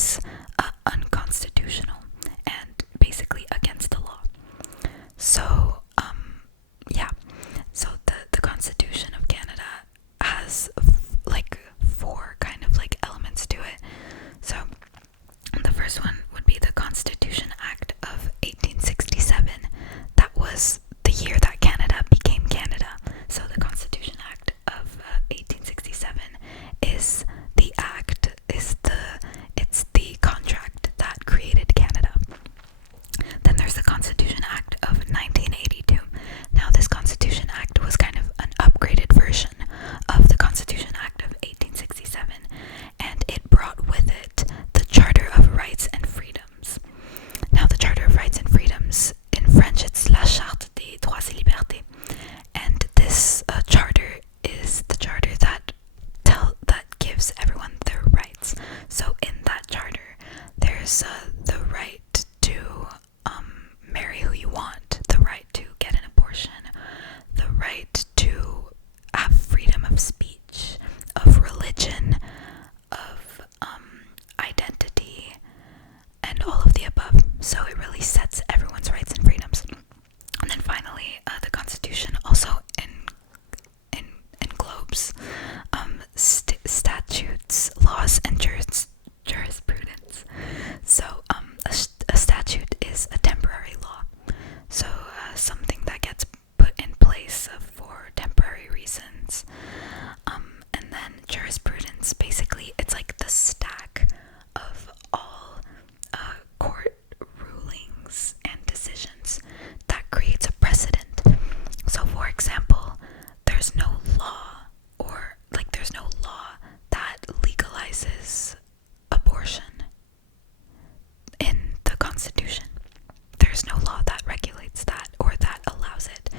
is unconstitutional and basically against the law. So, yeah. So the Constitution of Canada has like four kind of like elements to it. So the first one would be the Constitution Act of 1867. That was the year that Canada became Canada. So the Constitution Act of 1867 is the act, it's the contract that created Canada. Then there's the Constitution Act of 1982. Now this Constitution Act was kind of an upgraded version of the Constitution Act of 1867, and it brought with it the Charter of Rights and Freedoms. Now the Charter of Rights and Freedoms, in French it's La Charte des Droits et Libertés, and this charter is the charter that gives everyone their rights. So in that charter, there's the right to marry who you want, the right to get an abortion, the right to have freedom of speech, of religion, of identity, and all of the above. So it really sets everyone's rights and freedoms. And then finally, the Constitution also englobes statutes, laws, and jurisprudence. So a statute is a temporary law. So something that gets put in place for temporary reasons. And then jurisprudence, basically, it's like the stack of all court rulings and decisions that creates a precedent. So for example, there's no law that legalizes abortion in the Constitution. There's no law that regulates that or that allows it.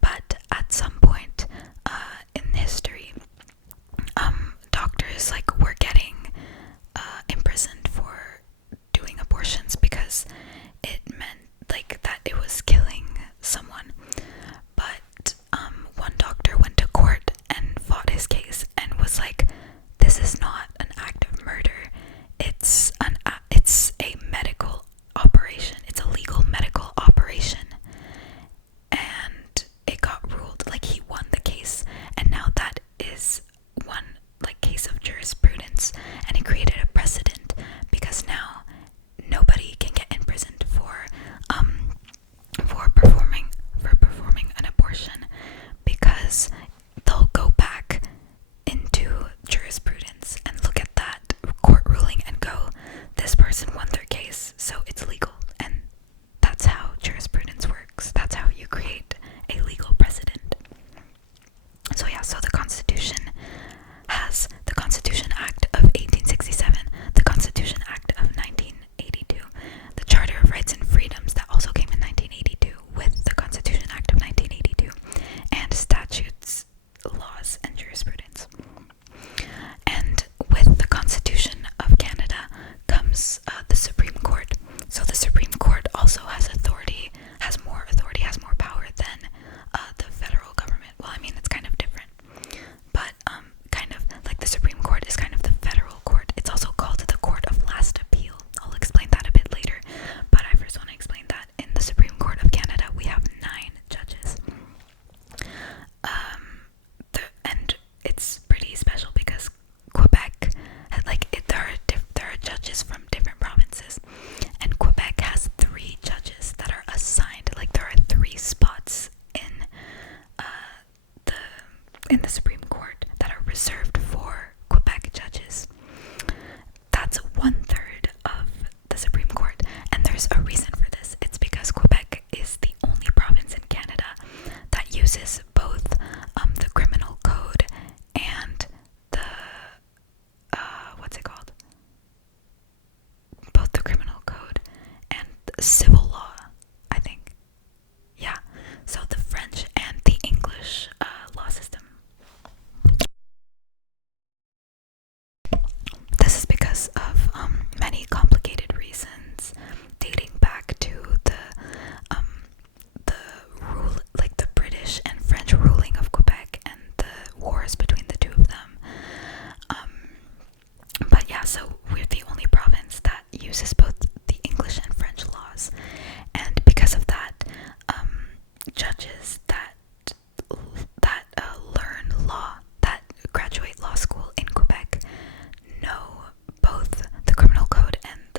But at some point in history, doctors were getting imprisoned for doing abortions because it meant that it was killing someone. But one doctor went to court and fought his case and was like, this is not an act of murder. It's a medical operation. It's a legal medical operation. And it got ruled, he won the case. And now that is one case of jurisprudence, and it created a precedent because now nobody can get imprisoned for performing an abortion, because they'll go back into jurisprudence and look at that court ruling and go, this person won their case, so it's legal. And that's how jurisprudence works. That's how you create a legal precedent. So yeah, so the Constitution has the Constitution Act of 1867, the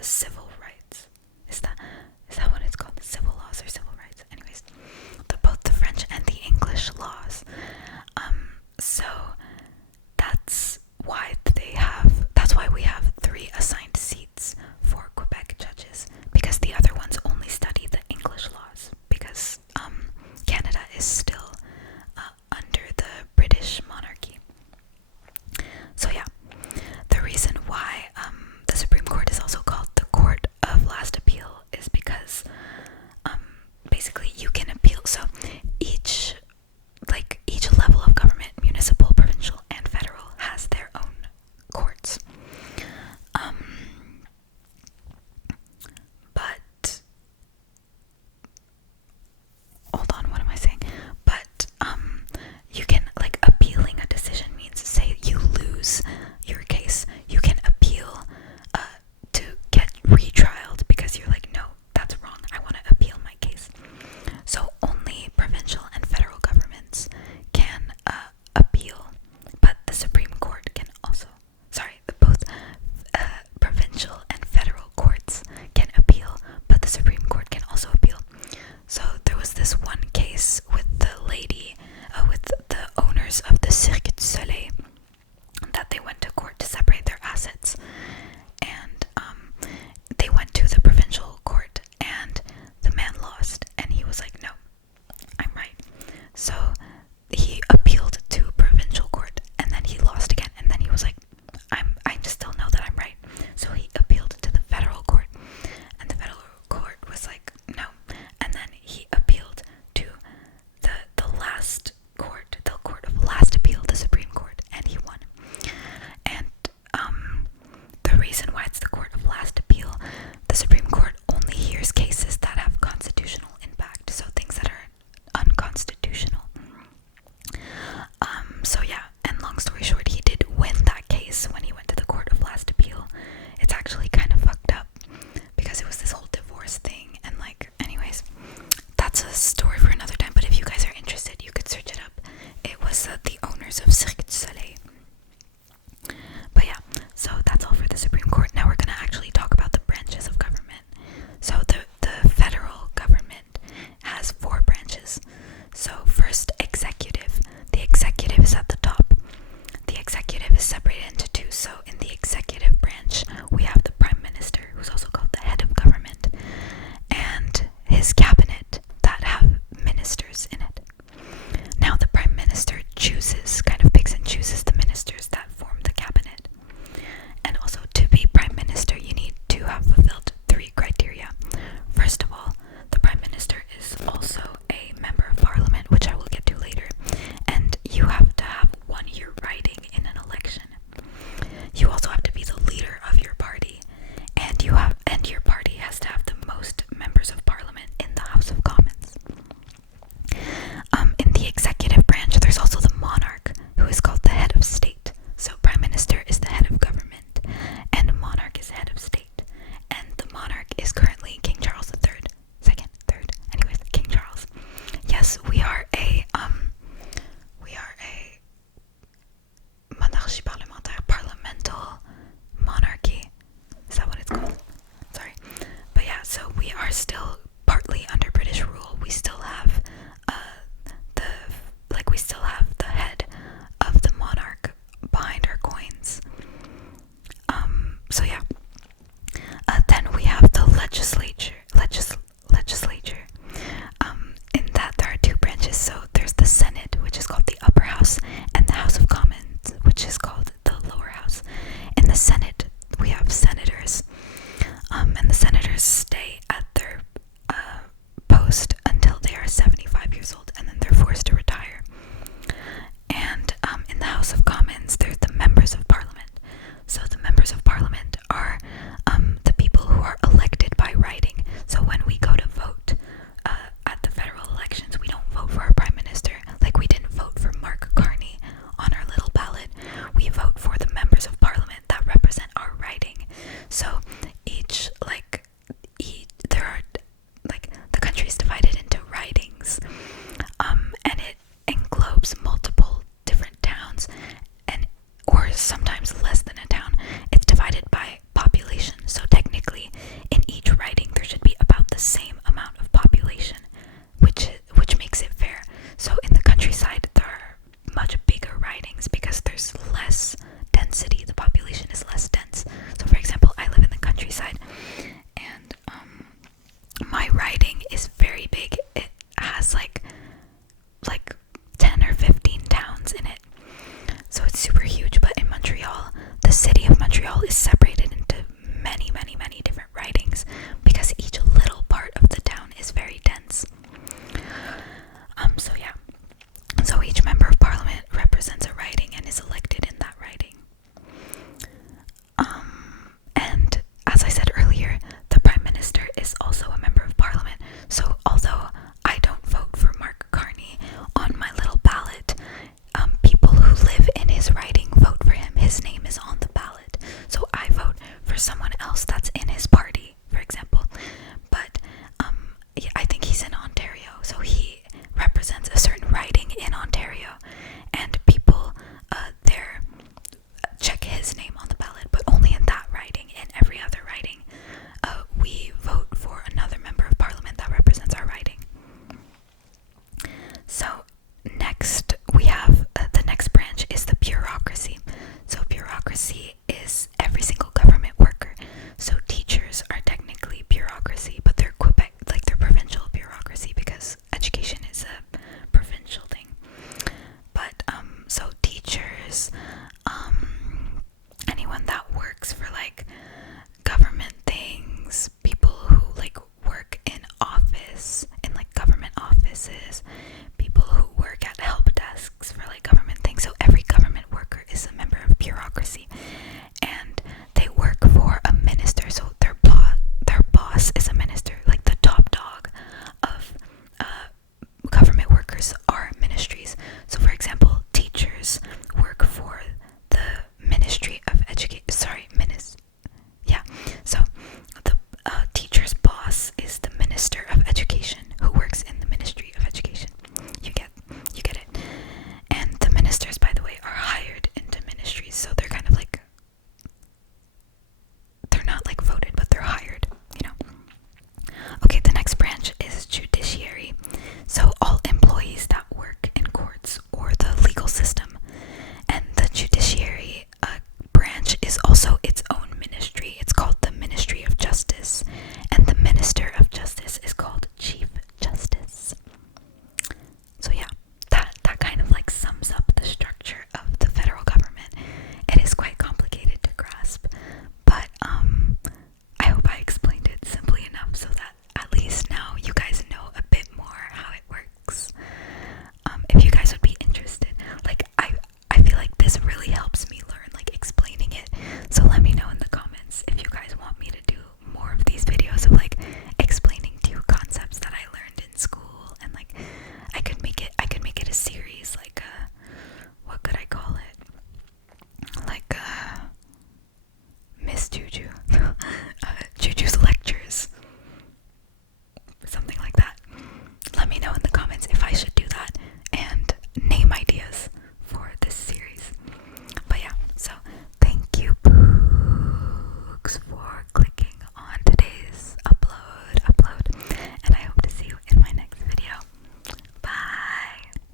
the civil rights. Is that what it's called? The civil laws or civil rights? Anyways, both the French and the English laws. So that's why we have 3 assigned seats for Quebec judges, because the other ones only study the English laws, because Canada is still under the British monarchy. So yeah, the reason why the Supreme Court is also called the Court of Last Appeal is because basically you can appeal. So each level of government, municipal, provincial, and federal, has their own courts. But hold on, what am I saying? But you can, like, appealing a decision means, say you lose your case, you can appeal to get retrialed because you're like, no, that's wrong, I want to appeal my case. So only provincial and federal governments can appeal, but the Supreme Court can also, both provincial and federal courts can appeal, but the Supreme Court can also appeal. So there was this one case with the lady, with the owners of the Cirque du Soleil, that they went to court to separate their assets, and they went to the provincial court, and the man lost, and he was like, no, I'm right. So he appealed to provincial court, and then he lost again, and then he was like, I just still know that I'm right. So he appealed to the federal court, and the federal court was like, no. And then he appealed to the last court, the Court of Last Appeal, the Supreme Court, and he won. And the reason why it's the Court of Last Appeal, the Supreme Court only hears cases that have constitutional impact, so things that are unconstitutional. So yeah, and long story short, he did win that case when he went to the Court of Last Appeal. It's actually kind of fucked up because it was this whole divorce thing, and like, anyways, that's a story for another time, but if you guys are interested, you could search it up. It was the owners of Cirque du Soleil. But yeah, so that's all for the Supreme Court. Now we're gonna actually talk about the branches of government. So the federal government has 4 branches. So first, executive. The executive is at the top. The executive is separated into 2. So in the executive branch, we have the Prime Minister, who's also called the head of government, and his cabinet that have ministers in it. Now the Prime Minister picks and chooses the ministers that form the cabinet. And also, to be Prime Minister, you need to have fulfilled 3 criteria. First of all, the Prime Minister is also a member of Parliament, which I will get to later, and you have to have 1 year riding in an election. You also have to be the leader of your party, and your party has to have the most members of Parliament in the House of Commons. In the executive branch, there's also the monarch, who is called the head of state. So Prime Minister is the head of government, and monarch is head of state. And the monarch is currently King Charles III. Second, third, anyways, King Charles. Yes, we are a monarchie parlementaire, parliamental monarchy. Is that what it's called? Sorry. But yeah, so we are still partly under British rule. We still have the head of the monarch behind our coins. So yeah. Then we have the legislature. In that there are 2 branches. So there's the Senate, which is called the upper house, and the House of Commons, which is called the lower house. In the Senate, we have senators, and the senators stay at their post until they are 75 years old, and then they're forced to retire. And in the House of Commons, there's the members of Parliament. So the members of Parliament are the people who are elected by writing. So when we go to vote someone else that's in his party, for example. But yeah, I think he's in Ontario, so he represents a certain riding in Ontario, and people there check his name on the ballot, but only in that riding. In every other riding, we vote for another member of parliament that represents our riding. So next we have the next branch is the bureaucracy. So bureaucracy is every single government worker. So teachers are technically bureaucracy, but they're Quebec, like they're provincial bureaucracy because education is a provincial thing. But so teachers, anyone that works for like government things, people who like work in office, in like government offices, people who work at help desks for like government things. So every government worker is a member of bureaucracy, and they work for a minister. So their boss is a minister. Like the top dog of government workers are ministries. So for example, teachers work for the Ministry of Education. Yeah. So the teacher's boss is the Minister of Education, who works in the Ministry of Education. You get it. And the ministers, by the way, are hired into ministries, so they're kind of like, they're not like voted, but they're hired, you know. Okay, the next branch is judiciary. So all employees that work in courts or the legal system. And the judiciary branch is also its